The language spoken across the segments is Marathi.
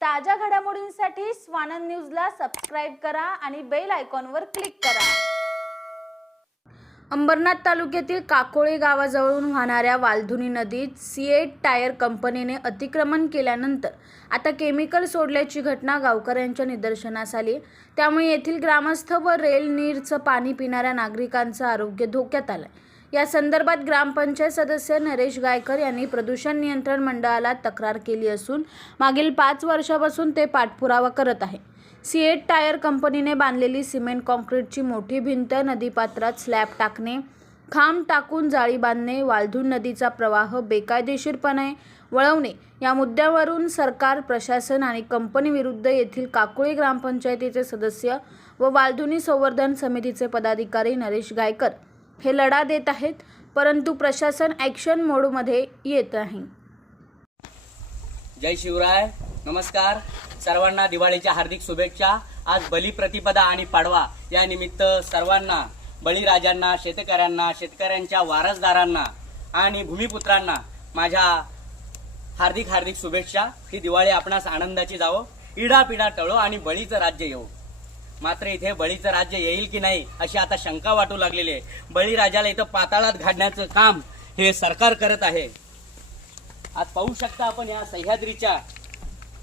ताज्या घडामोडींसाठी स्वानंद न्यूजला सबस्क्राइब करा आणि बेल आयकॉनवर क्लिक करा। अंबरनाथ तालुक्यातील काकोळे गावाजवळून वाहणाऱ्या वालधुनी नदीत सीएट टायर कंपनीने अतिक्रमण केल्यानंतर आता केमिकल सोडल्याची घटना गावकऱ्यांच्या निदर्शनास आली। त्यामुळे येथील ग्रामस्थ व रेल नीरचं पाणी पिणाऱ्या नागरिकांचं आरोग्य धोक्यात आलंय। या संदर्भात ग्रामपंचायत सदस्य नरेश गायकर यांनी प्रदूषण नियंत्रण मंडळाला तक्रार केली असून मागील 5 वर्षापासून ते पाठपुरावा करत आहे। सीएट टायर कंपनीने बांधलेली सिमेंट कॉन्क्रीटची मोठी भिंत, नदीपात्रात स्लॅब टाकणे, खांब टाकून जाळी बांधणे, वालधुनी नदीचा प्रवाह बेकायदेशीरपणे वळवणे या मुद्द्यावरून सरकार, प्रशासन आणि कंपनी विरुद्ध येथील काकोळे ग्रामपंचायतीचे सदस्य व वालधुनी संवर्धन समितीचे पदाधिकारी नरेश गायकर हे लढा देत आहेत, परंतु प्रशासन ॲक्शन मोडमध्ये येत नाही। जय शिवराय, नमस्कार सर्वांना, दिवाळीच्या हार्दिक शुभेच्छा। आज बलिप्रतिपदा आणि पाडवा या निमित्त सर्वांना, बळीराजांना, शेतकऱ्यांना, शेतकऱ्यांच्या वारसदारांना आणि भूमिपुत्रांना माझ्या हार्दिक हार्दिक शुभेच्छा। ही दिवाळी आपणास आनंदाची जावो, इडापिडा टळो आणि बळीचं राज्य येवो। मात्र इथे बळीचं राज्य येईल की नाही अशी आता शंका वाटू लागलेली आहे। बळीराजाला इथं पाताळात घालण्याचं काम हे सरकार करत आहे। आज पाहू शकता आपण या सह्याद्रीच्या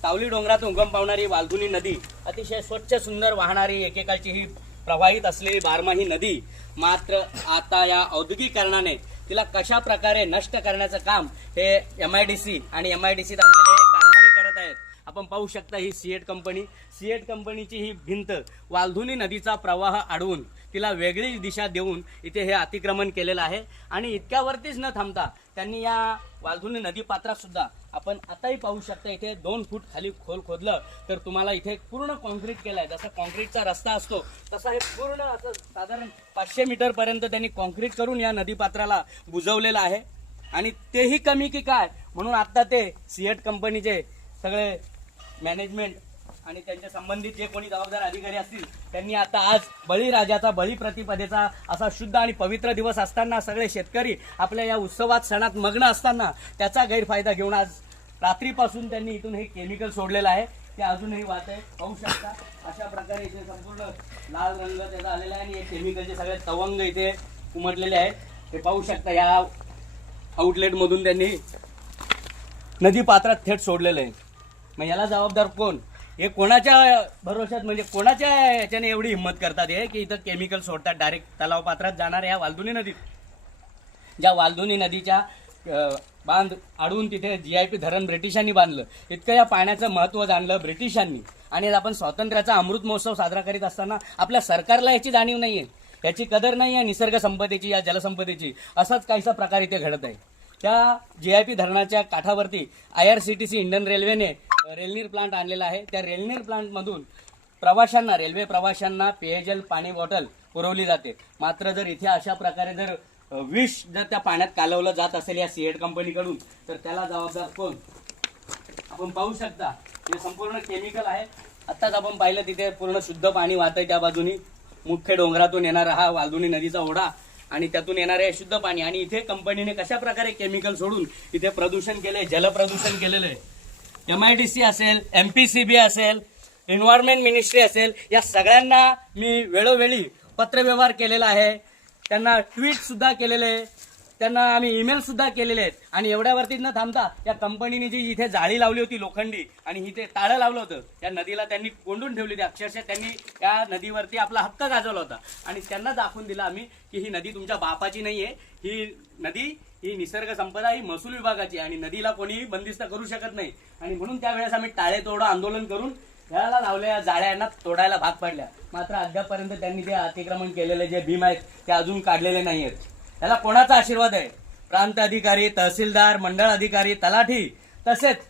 तावली डोंगरातून उगम पावणारी वालधुनी नदी, अतिशय स्वच्छ सुंदर वाहणारी, एकेकाळची ही प्रवाहित असलेली बारमाही नदी, मात्र आता या औद्योगिकरणाने तिला कशा प्रकारे नष्ट करण्याचं काम हे MIDC आणि MIDCत असलेले हे कारखाने करत आहेत। आपण पाहू शकता ही सीएट कंपनीची ही भिंत वालधुनी नदीचा प्रवाह अडवून तिला वेगळी दिशा देऊन इथे हे अतिक्रमण केलेलं आहे। आणि इतक्यावरतीच न थांबता त्यांनी या वालधुनी नदी पात्रात सुद्धा आपण आताही पाहू शकता, इथे 2 फूट खाली खोल खोदलं तर तुम्हाला इथे पूर्ण कॉन्क्रीट केलाय। जसा कॉन्क्रीटचा रस्ता असतो तसा हे पूर्ण असं साधारण 500 मीटर पर्यंत त्यांनी कॉन्क्रीट करून या नदीपात्राला बुजवलेलं आहे। आणि तेही कमी की काय म्हणून आता ते सीएट कंपनीचे सगळे मॅनेजमेंट आणि त्यांच्या संबंधित जे कोणी जबाबदार अधिकारी असतील त्यांनी आता आज बळीराजाचा, बळीप्रतिपदेचा असा शुद्ध आणि पवित्र दिवस असताना, सगळे शेतकरी आपल्या या उत्सवात, सणात मग्न असताना त्याचा गैरफायदा घेऊन आज रात्रीपासून त्यांनी इथून हे केमिकल सोडलेलं आहे। ते अजूनही वाहत आहे, पाहू शकता अशा प्रकारे इथे संपूर्ण लाल रंग त्याचा आलेला आहे आणि हे केमिकलचे सगळे तवंग इथे उमटलेले आहेत। ते पाहू शकता या आउटलेट मधून त्यांनी नदी पात्रात थेट सोडलेलं आहे। मग याला जबाबदार कोण? हे कोणाच्या भरोशात, म्हणजे कोणाच्या याच्याने एवढी हिंमत करतात हे की इथं केमिकल सोडतात डायरेक्ट तलाव पात्रात जाणाऱ्या या वालधुनी नदीत? ज्या वालधुनी नदीच्या बांध अडवून तिथे GIP धरण ब्रिटिशांनी बांधलं, इतकं या पाण्याचं महत्त्व जाणलं ब्रिटिशांनी। आणि आपण स्वातंत्र्याचा अमृत महोत्सव साजरा करीत असताना आपल्या सरकारला याची जाणीव नाहीये, याची कदर नाही आहे निसर्ग संपदेची, या जलसंपदेची। असाच काहीसा प्रकार इथे घडत आहे। त्या GIP धरणाच्या काठावरती IRCTC इंडियन रेल्वेने रेलनीर प्लांट आणलेला आहे। त्या रेलनीर प्लांटमधून प्रवाशांना, रेल्वे प्रवाशांना पेयजल पाणी बॉटल पुरवली जाते। मात्र जर इथे अशा प्रकारे जर विष जर त्या पाण्यात कालवलं जात असेल या सीएट कंपनीकडून तर त्याला जबाबदार कोण? आपण पाहू शकता हे संपूर्ण केमिकल आहे। आत्ताच आपण पाहिलं तिथे पूर्ण शुद्ध पाणी वाहतंय त्या बाजूनी, मुख्य डोंगरातून येणारा हा वालधुनी नदीचा ओढा आणि त्यातून येणारे शुद्ध पाणी। आणि इथे कंपनीने कशा प्रकारे केमिकल सोडून इथे प्रदूषण केलंय, जलप्रदूषण केलेलं आहे। MIDC असेल, MPCB असेल, एन्व्हायरमेंट मिनिस्ट्री असेल, या सगळ्यांना मी वेळोवेळी पत्रव्यवहार केलेला आहे, त्यांना ट्विट सुद्धा केलेले आहे, त्यांना आम्ही ईमेल सुद्धा केलेले आहेत। आणि एवढ्यावरतीच न थांबता या कंपनीने जी इथे जाळी लावली होती लोखंडी आणि इथे ताळं लावलं होतं, त्या नदीला त्यांनी कोंडून ठेवली होती। अक्षरशः त्यांनी त्या नदीवरती आपला हक्क गाजवला होता आणि त्यांना दाखवून दिला आम्ही की ही नदी तुमच्या बापाची नाहीये, ही नदी ही निसर्ग संपदा, ही महसूल विभागाची आणि नदीला कोणीही बंदिस्त करू शकत नाही। आणि म्हणून त्यावेळेस आम्ही टाळे तोडा आंदोलन करून ह्याला लावल्या जाळ्यांना तोडायला भाग पाडल्या। मात्र अद्यापर्यंत त्यांनी ते अतिक्रमण केलेले जे भीम आहेत ते अजून काढलेले नाही आहेत। त्याला कोणाचा आशीर्वाद आहे? प्रांत अधिकारी, तहसीलदार, मंडळ अधिकारी, तलाठी, तसेच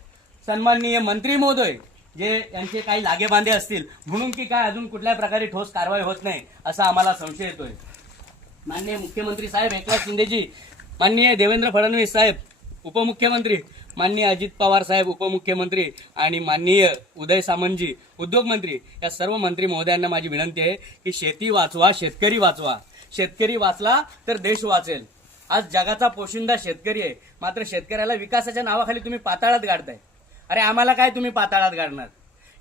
सन्माननीय मंत्री महोदय जे यांचे काही लागेबांधे असतील म्हणून की काय अजून कुठल्या प्रकारे ठोस कारवाई होत नाही असा आम्हाला संशय येतोय। माननीय मुख्यमंत्री साहेब एकनाथ शिंदेजी, माननीय देवेंद्र फडणवीस साहेब उपमुख्यमंत्री, माननीय अजित पवार साहेब उपमुख्यमंत्री आणि माननीय उदय सामंतजी उद्योगमंत्री, या सर्व मंत्री महोदयांना माझी विनंती आहे की शेती वाचवा, शेतकरी वाचवा। शेतकरी वाचला तर देश वाचेल। आज जगाचा पोशिंदा शेतकरी आहे, मात्र शेतकऱ्याला विकासाच्या नावाखाली तुम्ही पाताळात गाडताय। अरे आम्हाला काय तुम्ही पाताळात गाडणार?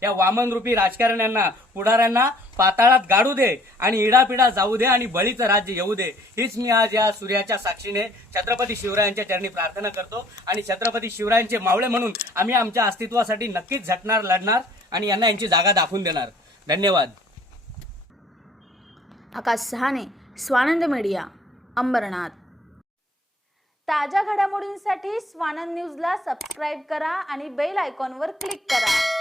या वामनरूपी राजकारण्यांना, पुढाऱ्यांना पाताळात गाडू दे आणि इडापिडा जाऊ दे आणि बळीचं राज्य येऊ दे. हीच मी आज या सूर्याच्या साक्षीने छत्रपती शिवरायांच्या चरणी प्रार्थना करतो. आणि छत्रपती शिवरायांचे मावळे म्हणून आम्ही आमच्या अस्तित्वासाठी नक्कीच झटणार, लढणार आणि यांना यांची जागा दाखवून देणार. धन्यवाद. आकाश सहाने, स्वानंद मीडिया, अंबरनाथ. ताज्या घडामोडींसाठी स्वानंद न्यूजला सबस्क्राईब करा आणि बेल आयकॉनवर क्लिक करा.